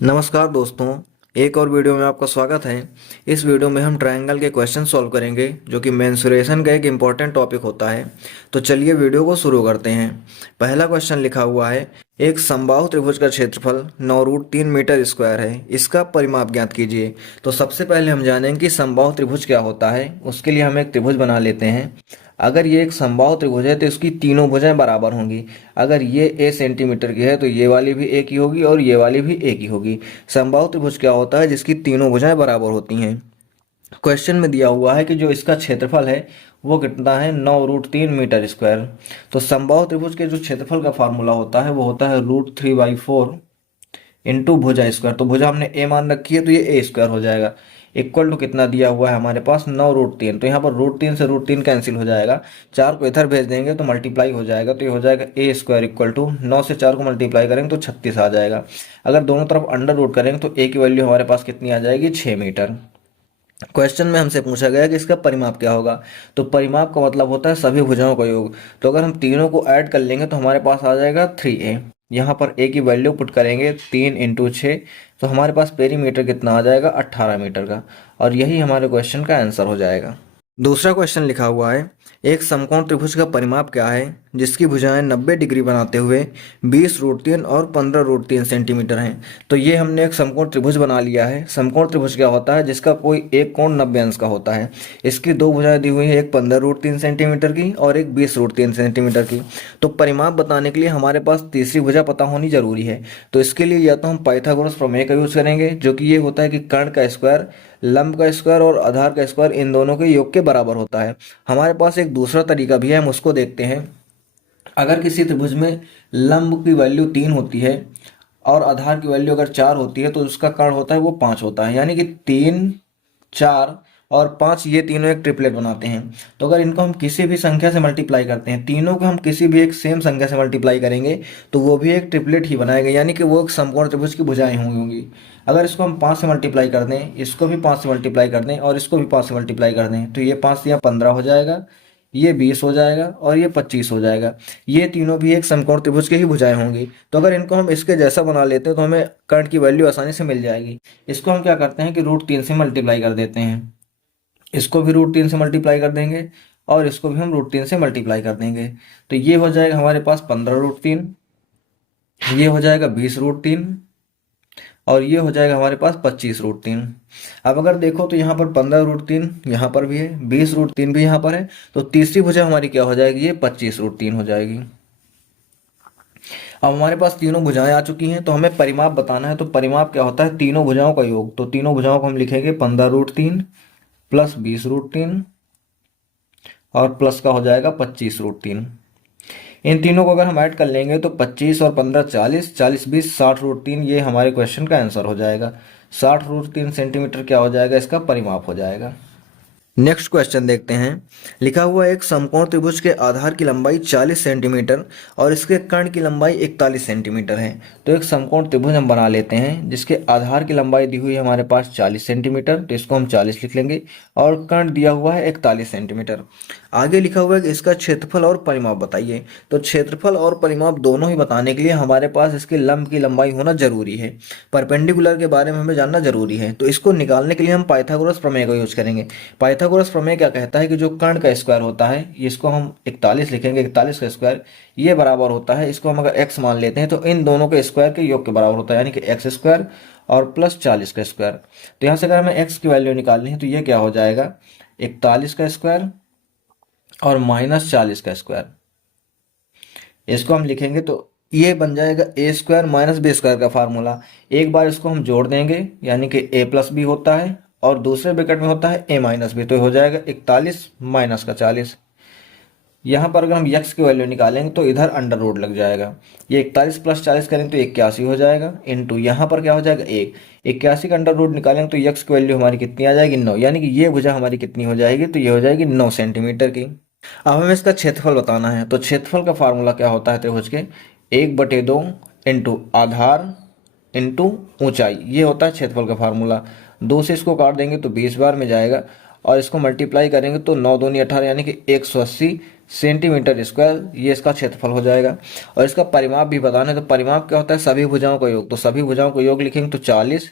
नमस्कार दोस्तों, एक और वीडियो में आपका स्वागत है। इस वीडियो में हम ट्रायंगल के क्वेश्चन सॉल्व करेंगे जो कि मेंसुरेशन का एक इम्पॉर्टेंट टॉपिक होता है। तो चलिए वीडियो को शुरू करते हैं। पहला क्वेश्चन लिखा हुआ है, एक समबाहु त्रिभुज का क्षेत्रफल 9√3 मीटर स्क्वायर है, इसका परिमाप ज्ञात कीजिए। तो सबसे पहले हम जानेंगे कि समबाहु त्रिभुज क्या होता है। उसके लिए हम एक त्रिभुज बना लेते हैं। अगर ये एक समबाहु त्रिभुज है तो इसकी तीनों भुजाएं बराबर होंगी। अगर ये a सेंटीमीटर की है तो ये वाली भी a की होगी और ये वाली भी a की होगी। समबाहु त्रिभुज क्या होता है? जिसकी तीनों भुजाएं बराबर होती हैं। क्वेश्चन में दिया हुआ है कि जो इसका क्षेत्रफल है वो कितना है, 9√3 मीटर स्क्वायर। तो समबाहु त्रिभुज के जो क्षेत्रफल का फार्मूला होता है वो होता है √3/4 इंटू भुजा स्क्वायर। तो भुजा हमने a मान रखी है तो ये a स्क्वायर हो जाएगा। इक्वल टू कितना दिया हुआ है हमारे पास, 9√3। तो यहाँ पर √3 से √3 कैंसिल हो जाएगा। 4 को इधर भेज देंगे तो मल्टीप्लाई हो जाएगा। तो ये हो जाएगा a स्क्वायर इक्वल टू 9 से 4 को मल्टीप्लाई करेंगे तो 36 आ जाएगा। अगर दोनों तरफ अंडर रूट करेंगे तो a की वैल्यू हमारे पास कितनी आ जाएगी, 6 मीटर। क्वेश्चन में हमसे पूछा गया कि इसका परिमाप क्या होगा। तो परिमाप का मतलब होता है सभी भुजाओं का योग। तो अगर हम तीनों को ऐड कर लेंगे तो हमारे पास आ जाएगा 3a। यहाँ पर a की वैल्यू पुट करेंगे 3 इंटू 6, तो हमारे पास पेरीमीटर कितना आ जाएगा, 18 मीटर का। और यही हमारे क्वेश्चन का आंसर हो जाएगा। दूसरा क्वेश्चन लिखा हुआ है, एक समकोण त्रिभुज का परिमाप क्या है जिसकी भुजाएं 90 डिग्री बनाते हुए 20√3 और 15√3 सेंटीमीटर हैं। तो ये हमने एक समकोण त्रिभुज बना लिया है। समकोण त्रिभुज क्या होता है, जिसका कोई एक कोण 90 अंश का होता है। इसकी दो भुजाएं दी हुई है, एक 15√3 सेंटीमीटर की और एक 20√3 सेंटीमीटर की। तो परिमाप बताने के लिए हमारे पास तीसरी भुजा पता होनी जरूरी है। तो इसके लिए या तो हम पाइथागोरस प्रमेय का यूज करेंगे, जो कि ये होता है कि कर्ण का स्क्वायर, लंब का स्क्वायर और आधार का स्क्वायर इन दोनों के योग के बराबर होता है। हमारे पास एक दूसरा तरीका भी है, हम उसको देखते हैं। अगर किसी त्रिभुज में लंब की वैल्यू 3 होती है और आधार की वैल्यू अगर 4 होती है तो उसका कर्ण होता है वो 5 होता है। यानी कि 3, 4 और 5 ये तीनों एक ट्रिपलेट बनाते हैं। तो अगर इनको हम किसी भी संख्या से मल्टीप्लाई करते हैं, तीनों को हम किसी भी एक सेम संख्या से मल्टीप्लाई करेंगे तो वो भी एक ट्रिपलेट ही बनाएगा, यानी कि वो एक समकोण त्रिभुज की भुजाएं होंगी। अगर इसको हम 5 से मल्टीप्लाई कर दें, इसको भी 5 से मल्टीप्लाई कर दें और इसको भी 5 से मल्टीप्लाई कर दें तो ये 5 या 15 हो जाएगा, ये 20 हो जाएगा और ये 25 हो जाएगा। ये तीनों भी एक समकोण त्रिभुज की ही भुजाएं होंगी। तो अगर इनको हम इसके जैसा बना लेते हैं तो हमें कर्ण की वैल्यू आसानी से मिल जाएगी। इसको हम क्या करते हैं कि √3 से मल्टीप्लाई कर देते हैं। इसको भी √3 से मल्टीप्लाई कर देंगे और इसको भी हम √3 से मल्टीप्लाई कर देंगे। तो ये हो जाएगा हमारे पास 15√3, ये हो जाएगा 20√3 और ये हो जाएगा हमारे पास 25√3। अब अगर देखो तो यहाँ पर 15√3 यहाँ पर भी है, 20√3 भी यहाँ पर है। तो तीसरी भुजा हमारी क्या हो जाएगी, ये 25√3 हो जाएगी। अब हमारे पास तीनों भुजाएं आ चुकी हैं, तो हमें परिमाप बताना है। तो परिमाप क्या होता है, तीनों भुजाओं का योग। तो तीनों भुजाओं को हम लिखेंगे 15√3 प्लस 20√3 और प्लस का हो जाएगा 25√3। इन तीनों को अगर हम ऐड कर लेंगे तो 25 और 15 40, 40 20 60√3, ये हमारे क्वेश्चन का आंसर हो जाएगा। 60√3 सेंटीमीटर क्या हो जाएगा, इसका परिमाप हो जाएगा। नेक्स्ट क्वेश्चन देखते हैं। लिखा हुआ है, एक समकोण त्रिभुज के आधार की लंबाई 40 सेंटीमीटर और इसके कर्ण की लंबाई 41 सेंटीमीटर है। तो एक समकोण त्रिभुज हम बना लेते हैं जिसके आधार की लंबाई दी हुई है हमारे पास 40 सेंटीमीटर, तो इसको हम 40 लिख लेंगे और कर्ण दिया हुआ है 41 सेंटीमीटर। आगे लिखा हुआ है कि इसका क्षेत्रफल और परिमाप बताइए। तो क्षेत्रफल और परिमाप दोनों ही बताने के लिए हमारे पास इसके लंब की लंबाई होना जरूरी है। परपेंडिकुलर के बारे में हमें जानना जरूरी है। तो इसको निकालने के लिए हम पाइथागोरस प्रमेय का यूज करेंगे। पाइथागोरस प्रमेय क्या कहता है कि जो कर्ण का स्क्वायर होता है, इसको हम 41 लिखेंगे, 41 का स्क्वायर ये बराबर होता है, इसको हम अगर x मान लेते हैं तो इन दोनों के स्क्वायर के योग के बराबर होता है, यानी कि x स्क्वायर और प्लस 40 का स्क्वायर। तो यहाँ से अगर हमें x की वैल्यू निकालनी है तो ये क्या हो जाएगा, 41 का स्क्वायर और माइनस 40 का स्क्वायर। इसको हम लिखेंगे तो ये बन जाएगा a square minus b square का फार्मूला। एक बार इसको हम जोड़ देंगे, यानी कि a प्लस बी होता है और दूसरे ब्रैकेट में होता है a माइनस बी, तो हो जाएगा 41 माइनस का 40। यहाँ पर अगर हम x की वैल्यू निकालेंगे तो इधर अंडर रूट लग जाएगा। ये 41 प्लस 40 करेंगे तो 81 हो जाएगा, इंटू यहाँ पर क्या हो जाएगा 1। 81 का अंडर रूट निकालेंगे तो x की वैल्यू हमारी कितनी आ जाएगी, 9। यानी कि ये भुजा हमारी कितनी हो जाएगी, तो ये हो जाएगी 9 सेंटीमीटर की। अब हमें इसका क्षेत्रफल बताना है। तो क्षेत्रफल का फार्मूला क्या होता है त्रिभुज के, 1/2 इंटू आधार इंटू ऊंचाई, ये होता है क्षेत्रफल का फार्मूला। 2 से इसको काट देंगे तो 20 बार में जाएगा और इसको मल्टीप्लाई करेंगे तो 9 दूनी 18 यानी कि 180 सेंटीमीटर स्क्वायर ये इसका क्षेत्रफल हो जाएगा। और इसका परिमाप भी बताना है, तो परिमाप क्या होता है, सभी भुजाओं का योग। तो सभी भुजाओं का योग लिखेंगे तो 40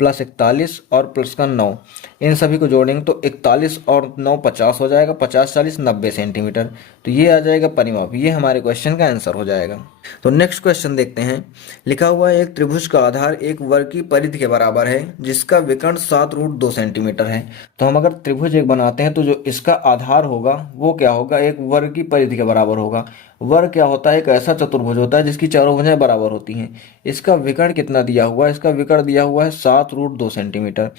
प्लस 41 और प्लस का 9, इन सभी को जोड़ेंगे तो 41 और 9 50 हो जाएगा, 50 40 90 सेंटीमीटर। तो ये आ जाएगा परिमाप, ये हमारे क्वेश्चन का आंसर हो जाएगा। तो नेक्स्ट क्वेश्चन देखते हैं। लिखा हुआ है एक त्रिभुज का आधार एक वर्ग की परिधि के बराबर है जिसका विकर्ण 7√2 सेंटीमीटर है। तो हम अगर त्रिभुज एक बनाते हैं तो जो इसका आधार होगा वो क्या होगा, एक वर्ग की परिधि के बराबर होगा। वर्ग क्या होता है, एक ऐसा चतुर्भुज होता है जिसकी चारों भुजाएं बराबर होती हैं। इसका विकर्ण कितना दिया हुआ है, इसका विकर्ण दिया हुआ है 7√2 सेंटीमीटर।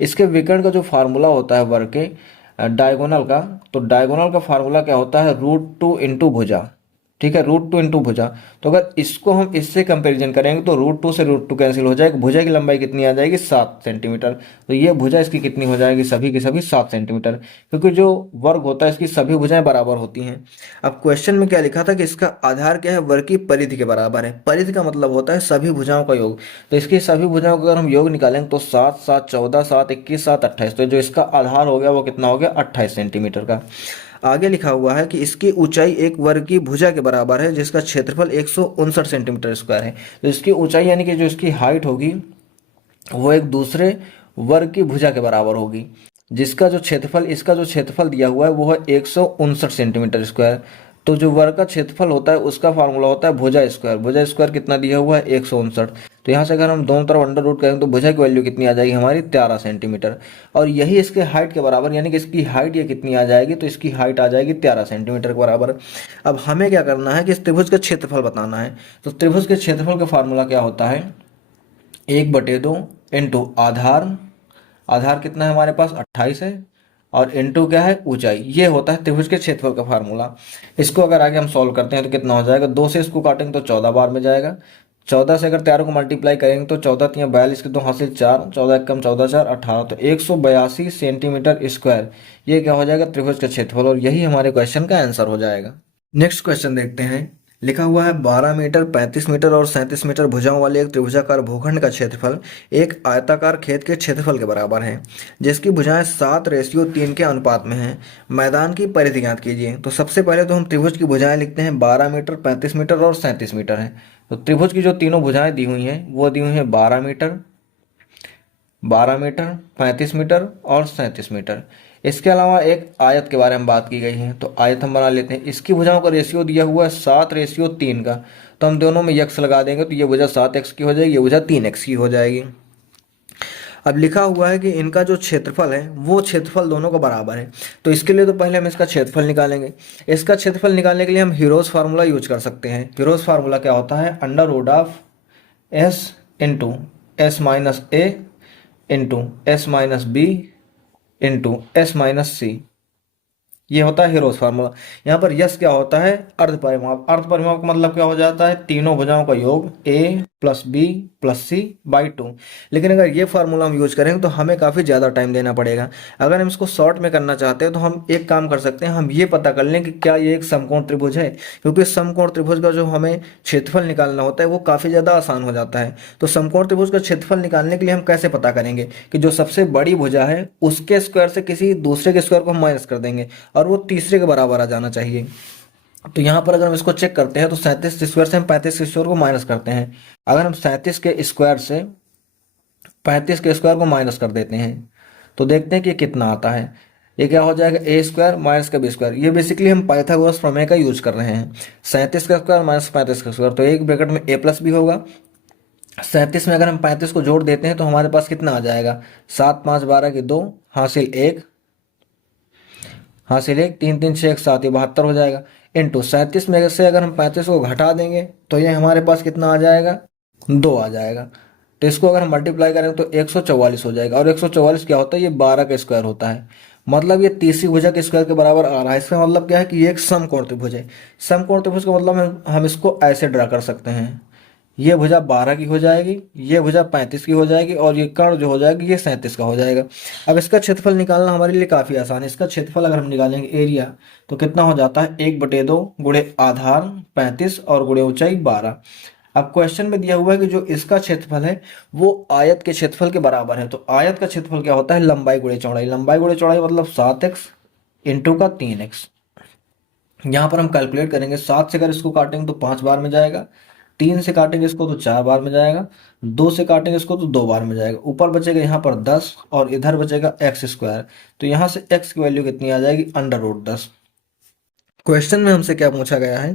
इसके विकर्ण का जो फार्मूला होता है वर्ग के डायगोनल का, तो डायगोनल का फार्मूला क्या होता है, √2 इंटू भुजा। ठीक है, √2 इंटू भुजा। तो अगर इसको हम इससे कंपैरिजन करेंगे तो √2 से √2 कैंसिल हो जाएगा, भुजा की लंबाई कितनी आ जाएगी, 7 सेंटीमीटर। तो ये भुजा इसकी कितनी हो जाएगी, सभी की सभी 7 सेंटीमीटर, क्योंकि जो वर्ग होता है इसकी सभी भुजाएं बराबर होती हैं। अब क्वेश्चन में क्या लिखा था कि इसका आधार क्या है, वर्ग की परिधि के बराबर है। परिधि का मतलब होता है सभी भुजाओं का योग। तो इसकी सभी भुजाओं का अगर हम योग निकालेंगे तो 7 7 14 7 21 7 28, तो जो इसका आधार हो गया वो कितना हो गया, 28 सेंटीमीटर का। आगे लिखा हुआ है कि इसकी ऊंचाई एक वर्ग की भुजा के बराबर है जिसका क्षेत्रफल 159 सेंटीमीटर स्क्वायर है। तो इसकी ऊंचाई यानी कि जो इसकी हाइट होगी वो एक दूसरे वर्ग की भुजा के बराबर होगी, जिसका जो क्षेत्रफल, इसका जो क्षेत्रफल दिया हुआ है वो है 159 सेंटीमीटर स्क्वायर। तो जो वर्ग का क्षेत्रफल होता है उसका फार्मूला होता है भुजा स्क्वायर। भुजा स्क्वायर कितना दिया हुआ है, 159। तो यहाँ से अगर हम दोनों तरफ अंडर रूट करेंगे तो भुजा की वैल्यू कितनी आ जाएगी हमारी, 13 सेंटीमीटर। और यही इसके हाइट के बराबर, यानी कि इसकी हाइट ये कितनी आ जाएगी, तो इसकी हाइट आ जाएगी 13 सेंटीमीटर के बराबर। अब हमें क्या करना है कि इस त्रिभुज का क्षेत्रफल बताना है। तो त्रिभुज के क्षेत्रफल का फार्मूला क्या होता है, 1/2 इंटू आधार। आधार कितना है हमारे पास, 28 है, और इंटू क्या है, ऊंचाई। ये होता है त्रिभुज के क्षेत्रफल का फार्मूला। इसको अगर आगे हम सॉल्व करते हैं तो कितना हो जाएगा, 2 से इसको काटेंगे तो 14 बार में जाएगा। 14 से अगर 13 को मल्टीप्लाई करेंगे तो 14 3 42 के 2 हासिल 4, 14 कम 14 4 18, तो 182 सेंटीमीटर स्क्वायर ये क्या हो जाएगा, त्रिभुज का क्षेत्रफल। और यही हमारे क्वेश्चन का आंसर हो जाएगा। नेक्स्ट क्वेश्चन देखते हैं। लिखा हुआ है 12 मीटर 35 मीटर और 37 मीटर भुजाओं वाले एक त्रिभुजाकार भूखंड का क्षेत्रफल एक आयताकार खेत के क्षेत्रफल के बराबर है जिसकी भुजाएं 7:3 के अनुपात में हैं। मैदान की परिधि ज्ञात कीजिए। तो सबसे पहले तो हम त्रिभुज की भुजाएं लिखते हैं, 12 मीटर 35 मीटर और 37 मीटर है। तो त्रिभुज की जो तीनों भुजाएं दी हुई हैं वो दी हुई हैं 12 मीटर, 35 मीटर और 37 मीटर। इसके अलावा एक आयत के बारे में बात की गई है, तो आयत हम बना लेते हैं। इसकी भुजाओं का रेशियो दिया हुआ है 7:3 का, तो हम दोनों में यक्स लगा देंगे तो ये भुजा 7x की हो जाएगी, ये भुजा 3x की हो जाएगी। अब लिखा हुआ है कि इनका जो क्षेत्रफल है वो क्षेत्रफल दोनों का बराबर है। तो इसके लिए तो पहले हम इसका क्षेत्रफल निकालेंगे। इसका क्षेत्रफल निकालने के लिए हम हीरोज फार्मूला यूज कर सकते हैं। हीरोज फार्मूला क्या होता है, √s into s minus a into s minus b into s minus C, ये होता है हीरोज फार्मूला। यहाँ पर यस क्या होता है, अर्ध परिमाप। अर्ध परिमाप का मतलब क्या हो जाता है, तीनों भुजाओं का योग a plus b plus c by 2। लेकिन अगर ये फार्मूला हम यूज करेंगे तो हमें काफ़ी ज़्यादा टाइम देना पड़ेगा। अगर हम इसको शॉर्ट में करना चाहते हैं तो हम एक काम कर सकते हैं, हम ये पता कर लें कि क्या ये एक समकोण त्रिभुज है, क्योंकि समकोण त्रिभुज का जो हमें क्षेत्रफल निकालना होता है वो काफ़ी ज़्यादा आसान हो जाता है। तो समकोण त्रिभुज का क्षेत्रफल निकालने के लिए हम कैसे पता करेंगे कि जो सबसे बड़ी भुजा है उसके स्क्वायर से किसी दूसरे के स्क्वायर को हम माइनस कर देंगे और वो तीसरे के बराबर आ जाना चाहिए। तो यहाँ पर अगर हम इसको चेक करते हैं तो 37 स्क्वायर से हम 35 के स्क्वायर को माइनस करते हैं। अगर हम 37 के स्क्वायर से 35 के स्क्वायर को माइनस कर देते हैं तो देखते हैं कि कितना आता है। ये क्या हो जाएगा, a स्क्वायर माइनस का b स्क्वायर। ये बेसिकली हम पाइथागोरस प्रमेय का यूज कर रहे हैं। 37 का स्क्वायर माइनस 35 का स्क्वायर, तो एक ब्रैकेट में a प्लस b होगा। 37 में अगर हम 35 को जोड़ देते हैं तो हमारे पास कितना आ जाएगा, 7 5 12 के 2 हासिल 1 हासिल 1 3 3 6 1 7, ये 72 हो जाएगा। इंटू 37 में से अगर हम 35 को घटा देंगे तो ये हमारे पास कितना आ जाएगा, 2 आ जाएगा। तो इसको अगर हम मल्टीप्लाई करें तो 144 हो जाएगा। और 144 क्या होता है, ये 12 का स्क्वायर होता है। मतलब ये तीसरी भुजा के स्क्वायर के बराबर आ रहा है। इसका मतलब क्या है कि ये एक समकोण त्रिभुज है। समकोण त्रिभुज का मतलब हम इसको ऐसे ड्रा कर सकते हैं, ये भुजा 12 की हो जाएगी, ये भुजा 35 की हो जाएगी और ये कर्ण जो हो जाएगी ये 37 का हो जाएगा। अब इसका क्षेत्रफल निकालना हमारे लिए काफ़ी आसान है। इसका क्षेत्रफल अगर हम निकालेंगे एरिया तो कितना हो जाता है, 1/2 गुणे आधार 35 और गुणे ऊंचाई 12। अब क्वेश्चन में दिया हुआ है कि जो इसका क्षेत्रफल है वो आयत के क्षेत्रफल के बराबर है। तो आयत का क्षेत्रफल क्या होता है, लंबाई गुणे चौड़ाई। लंबाई गुणे चौड़ाई मतलब 7x इंटू का 3x। यहाँ पर हम कैलकुलेट करेंगे, 7 से अगर इसको काटेंगे तो 5 बार में जाएगा, 3 से काटेंगे इसको तो 4 बार में जाएगा, 2 से काटेंगे इसको तो 2 बार में जाएगा। ऊपर बचेगा यहाँ पर 10 और इधर बचेगा एक्स स्क्वायर। तो यहाँ से x की वैल्यू कितनी आ जाएगी, √10। क्वेश्चन में हमसे क्या पूछा गया है,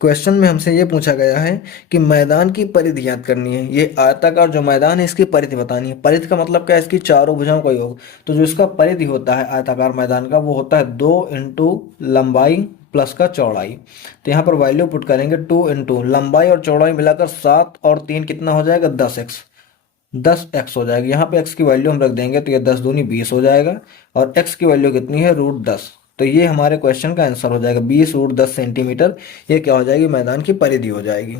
क्वेश्चन में हमसे ये पूछा गया है कि मैदान की परिधि याद करनी है। ये आयताकार जो मैदान है इसकी परिधि बतानी है। परिधि का मतलब क्या है, इसकी चारों भुजाओं का योग। तो जो इसका परिधि होता है आयताकार मैदान का वो होता है 2 इंटू लंबाई प्लस का चौड़ाई। तो यहाँ पर वैल्यू पुट करेंगे, 2 इंटू लंबाई और चौड़ाई मिलाकर 7 और 3 कितना हो जाएगा, 10x। 10x हो जाएगा। यहाँ पे x की वैल्यू हम रख देंगे तो ये 10 दूनी 20 हो जाएगा और x की वैल्यू कितनी है, √10। तो ये हमारे क्वेश्चन का आंसर हो जाएगा 20 √10 सेंटीमीटर। ये क्या हो जाएगी, मैदान की परिधि हो जाएगी।